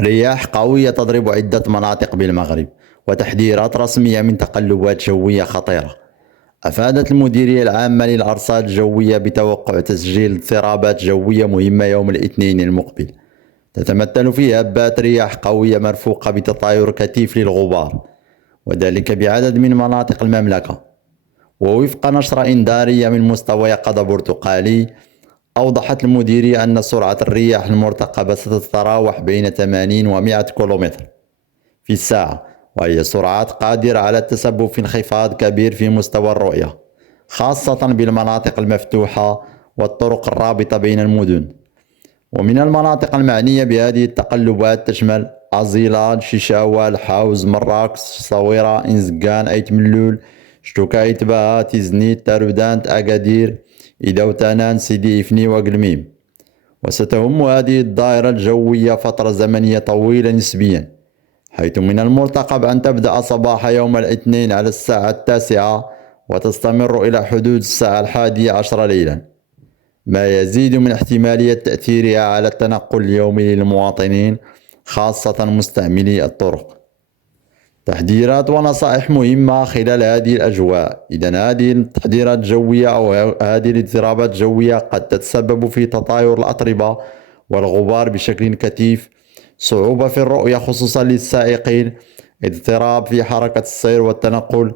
رياح قوية تضرب عدة مناطق بالمغرب، وتحذيرات رسمية من تقلبات جوية خطيرة. أفادت المديرية العامة للأرصاد الجوية بتوقع تسجيل اضطرابات جوية مهمة يوم الاثنين المقبل، تتمثل في هبات رياح قوية مرفوقة بتطاير كثيف للغبار، وذلك بعدد من مناطق المملكة. ووفق نشرة إنذارية من مستوى يقظة برتقالي، أوضحت المديرية أن سرعة الرياح المرتقبة ستتراوح بين 80 و 100 كيلومتر في الساعة، وهي سرعات قادرة على التسبب في انخفاض كبير في مستوى الرؤية، خاصة بالمناطق المفتوحة والطرق الرابطة بين المدن. ومن المناطق المعنية بهذه التقلبات تشمل أزيلان، شيشاوال، حاوز، مراكش، صويرة، إنزقان، أيت ملول، شتوكايت، باها، تيزنيت، تارودانت، أكادير، إداوتانان، سيدي إفني وقلميم. وستهم هذه الدائرة الجوية فترة زمنية طويلة نسبيا، حيث من المرتقب أن تبدأ صباح يوم الاثنين على الساعة 9 وتستمر إلى حدود الساعة 11 ليلا، ما يزيد من احتمالية تأثيرها على التنقل اليومي للمواطنين، خاصة مستعملي الطرق. تحذيرات ونصائح مهمة خلال هذه الأجواء. إذا هذه التحذيرات الجوية أو هذه الاضطرابات الجوية قد تتسبب في تطاير الأتربة والغبار بشكل كثيف، صعوبة في الرؤية خصوصا للسائقين، اضطراب في حركة السير والتنقل،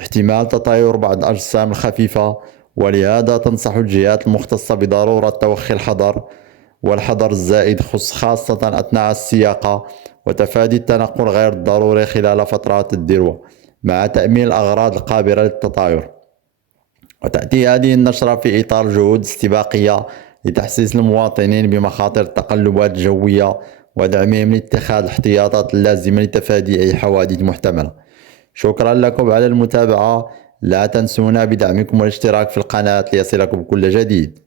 احتمال تطاير بعض الأجسام الخفيفة. ولهذا تنصح الجهات المختصة بضرورة توخي الحذر والحذر الزائد خاصة أثناء السياقة، وتفادي التنقل غير الضروري خلال فترات الذروة، مع تأمين الأغراض القابلة للتطاير. وتأتي هذه النشرة في إطار جهود استباقية لتحسيس المواطنين بمخاطر التقلبات الجوية ودعمهم لاتخاذ الاحتياطات اللازمة لتفادي أي حوادث محتملة. شكرا لكم على المتابعة، لا تنسونا بدعمكم والاشتراك في القناة ليصلكم كل جديد.